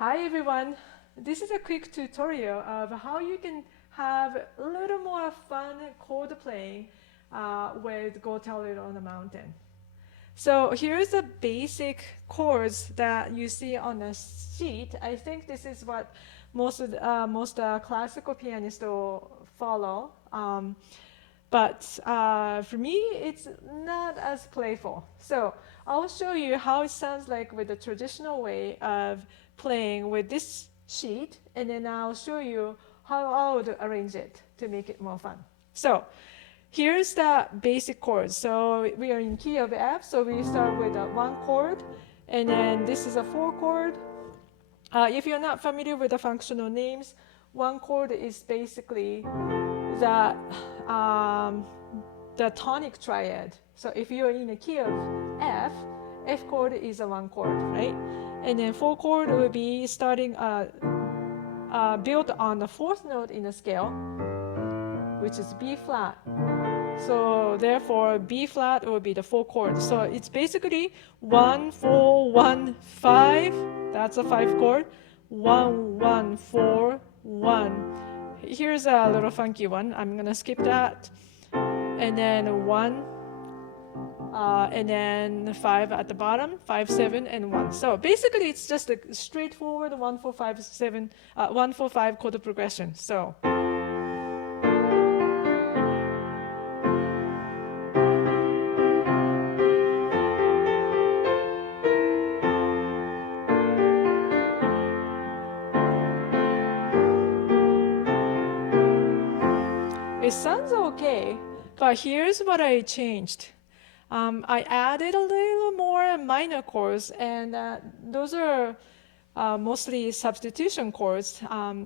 Hi everyone, this is a quick tutorial of how you can have a little more fun chord playing with Go Tell It on the Mountain. So here's the basic chords that you see on the sheet. I think this is what most classical pianists will follow. But for me, it's not as playful. So I'll show you how it sounds like with the traditional way of playing with this sheet, and then I'll show you how I would arrange it to make it more fun. So here's the basic chords. So we are in key of F, so we start with a one chord, and then this is a four chord. If you're not familiar with the functional names, one chord is basically the the tonic triad. So if you're in a key of F, F chord is a one chord, right? And then four chord will be starting built on the fourth note in the scale, which is B flat. So therefore, B flat will be the four chord. So it's basically 1, 4, 1, 5. That's a five chord. 1, 1, 4, 1. Here's a little funky one. I'm gonna skip that. And then 1, and then 5 at the bottom, 5, 7, and 1. So basically, it's just a straightforward 1, 4, 5, 7, 1, 4, 5 chord progression. So. It sounds okay, but here's what I changed. I added a little more minor chords, and those are mostly substitution chords.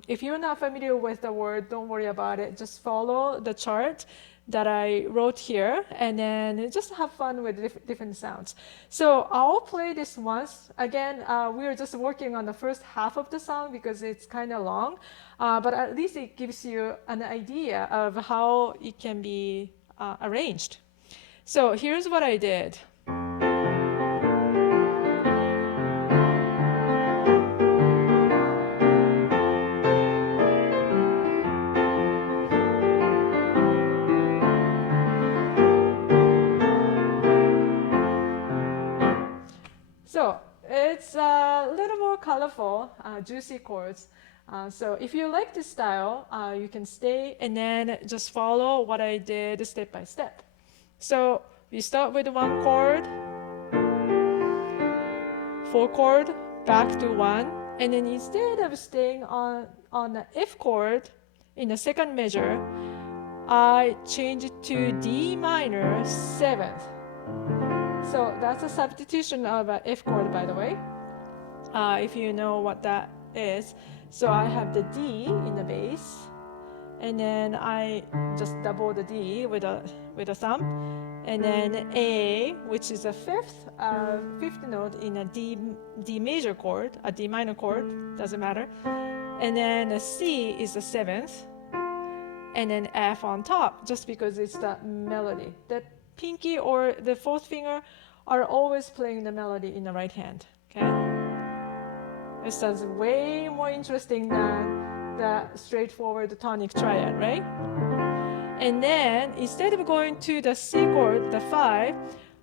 If you're not familiar with the word, don't worry about it. Just follow the chart that I wrote here, and then just have fun with different sounds. So I'll play this once. Again, we're just working on the first half of the song because it's kind of long, but at least it gives you an idea of how it can be arranged. So here's what I did. So it's a little more colorful, juicy chords. So if you like this style, you can stay and then just follow what I did step by step. So we start with one chord, four chord, back to one, and then instead of staying on the F chord in the second measure, I change it to D minor seventh. So that's a substitution of an F chord, by the way, if you know what that is. So I have the D in the bass, and then I just double the D with a thumb, and then A, which is a fifth note in a D major chord, a D minor chord, doesn't matter, and then a C is the seventh, and then F on top, just because it's the melody. The pinky or the fourth finger are always playing the melody in the right hand. Okay, it sounds way more interesting than the straightforward tonic triad, right? And then instead of going to the C chord, the 5,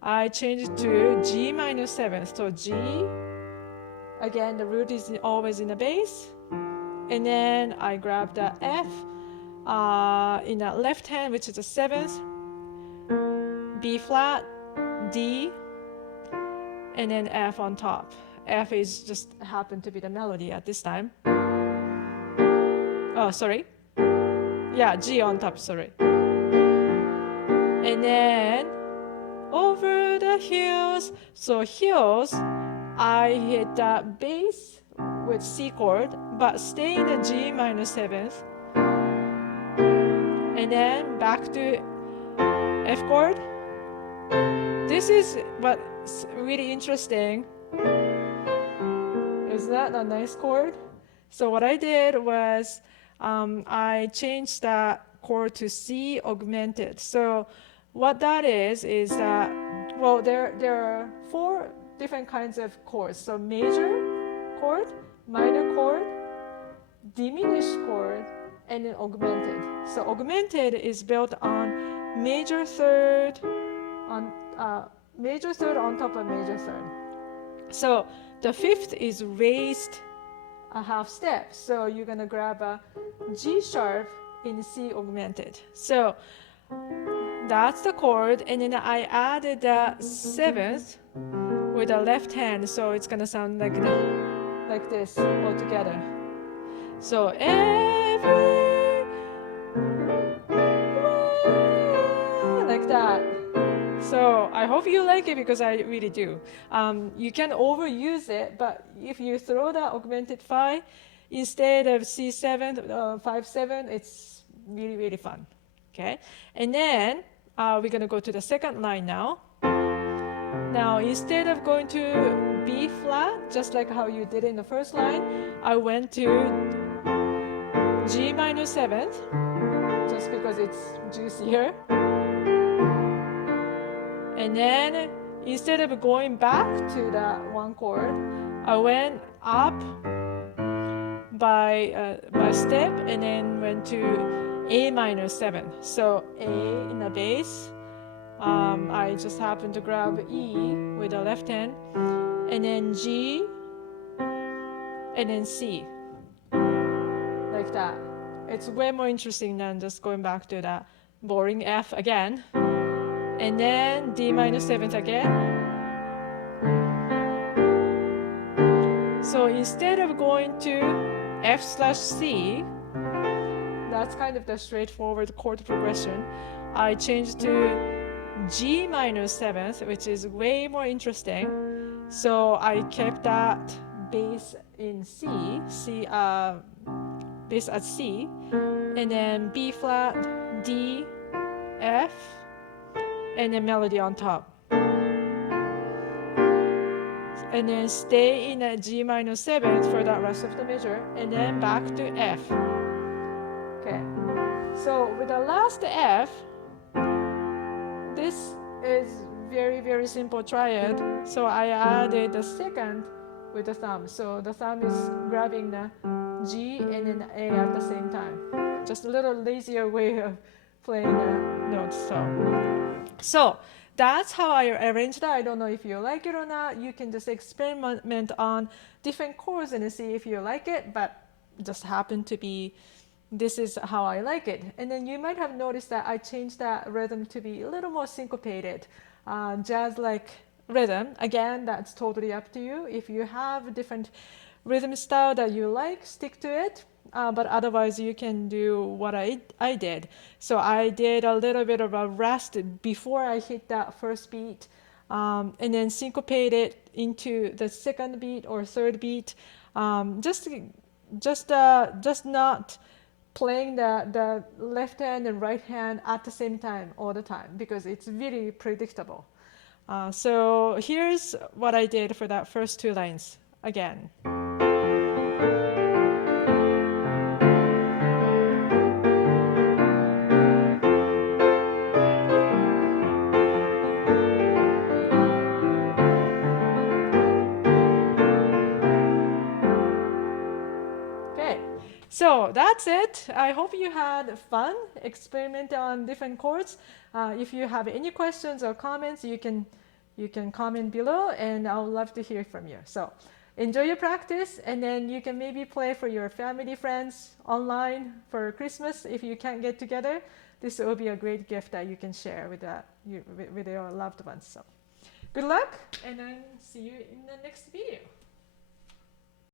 I change it to G minor 7th. So G, again, the root is always in the bass. And then I grab the F in the left hand, which is the 7th, B flat, D, and then F on top. F is just happened to be the melody at this time. Oh, sorry. Yeah, G on top, sorry. And then over the hills. So hills, I hit the bass with C chord, but stay in the G minor 7th. And then back to F chord. This is what's really interesting. Is that a nice chord? So what I did was I changed that chord to C augmented. So what that is that, well, there are 4 different kinds of chords. So major chord, minor chord, diminished chord, and then augmented. So augmented is built on major third on major third on top of major third. So the fifth is raised a half step. So you're gonna grab a G sharp in C augmented. So that's the chord, and then I added the seventh with the left hand, so it's gonna sound like this all together. So every like that. So I hope you like it because I really do. You can overuse it, but if you throw the augmented 5 instead of C7, 5/7, it's really, really fun. Okay, and then we're gonna go to the second line now. Now instead of going to B flat, just like how you did in the first line, I went to G minor 7th, just because it's juicier. And then instead of going back to that one chord, I went up by step and then went to A minor 7. So A in the bass. I just happened to grab E with the left hand, and then G, and then C, like that. It's way more interesting than just going back to that boring F again. And then D minor 7th again. So instead of going to F/C, that's kind of the straightforward chord progression, I changed to G minor 7th, which is way more interesting. So I kept that bass in C, bass at C, and then B flat, D, F, and then melody on top. And then stay in a G minor 7th for the rest of the measure, and then back to F. Okay, so with the last F, this is very, very simple triad. So I added the second with the thumb. So the thumb is grabbing the G and then A at the same time. Just a little lazier way of playing the notes. So that's how I arranged that. I don't know if you like it or not. You can just experiment on different chords and see if you like it, but just happen to be, this is how I like it. And then you might have noticed that I changed that rhythm to be a little more syncopated, jazz-like rhythm. Again, that's totally up to you. If you have a different rhythm style that you like, stick to it. But otherwise, you can do what I did. So I did a little bit of a rest before I hit that first beat, and then syncopate it into the second beat or third beat. Just not playing the left hand and right hand at the same time all the time, because it's really predictable. So here's what I did for that first two lines again. So that's it. I hope you had fun experimenting on different chords. If you have any questions or comments, you can comment below, and I would love to hear from you. So enjoy your practice, and then you can maybe play for your family, friends online for Christmas if you can't get together. This will be a great gift that you can share with your loved ones. So good luck, and then see you in the next video.